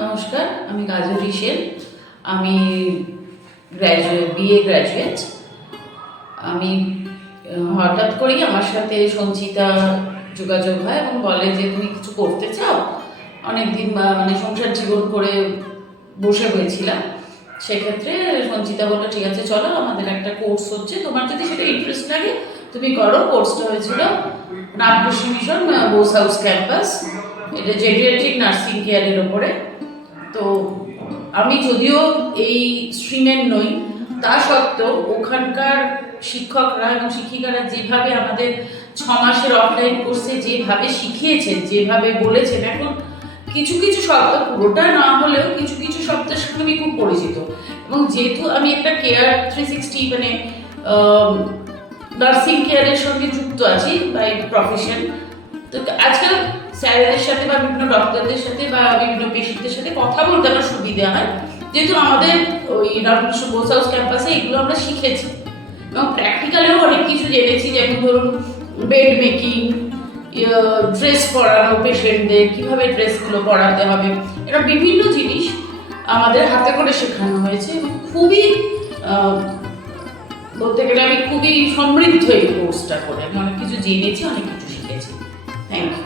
নমস্কার, আমি গাজরি সেন। আমি বিএ গ্র্যাজুয়েট। আমি হঠাৎ করেই আমার সাথে সঞ্চিতা যোগাযোগ হয় এবং বলে যে তুমি কিছু করতে চাও। অনেকদিন মানে সংসার জীবন করে বসে হয়েছিলাম। সেক্ষেত্রে সঞ্চিতা বললো ঠিক আছে চলো, আমাদের একটা কোর্স হচ্ছে, তোমার যদি সেটা ইন্টারেস্ট লাগে তুমি করো। কোর্সটা হয়েছিল Ramakrishna mission Bose house campus. এটা জেডিয়াট্রিক নার্সিং কেয়ারের ওপরে। তো আমি যদিও এই স্ট্রিমের নই, তা সত্ত্বেও ওখানকার শিক্ষকরা এবং শিক্ষিকারা যেভাবে আমাদের 6 মাসের অফলাইন কোর্সে যেভাবে শিখিয়েছেন, যেভাবে বলেছেন, এখন কিছু কিছু শব্দ, পুরোটা না হলেও কিছু কিছু শব্দের সঙ্গে আমি খুব পরিচিত। এবং যেহেতু আমি একটা কেয়ার 360 মানে নার্সিং কেয়ারের সঙ্গে যুক্ত আছি বাই প্রফেশন, তো আজকাল স্যারেদের সাথে বা বিভিন্ন ডক্টরদের সাথে বা বিভিন্ন পেশেন্টদের সাথে কথা বলতে আমার সুবিধা হয়, যেহেতু আমাদের ওই রামকৃষ্ণ বোস হাউস ক্যাম্পাসে এগুলো আমরা শিখেছি এবং প্র্যাকটিক্যালেও অনেক কিছু জেনেছি। যেমন ধরুন বেড মেকিং, ড্রেস পরানো পেশেন্টদের, কীভাবে ড্রেসগুলো পরাতে হবে, এরা বিভিন্ন জিনিস আমাদের হাতে করে শেখানো হয়েছে এবং খুবই বলতে গেলে আমি খুবই সমৃদ্ধ এই কোর্সটা করে। আমি অনেক কিছু জেনেছি, অনেক কিছু শিখেছি। Thank you.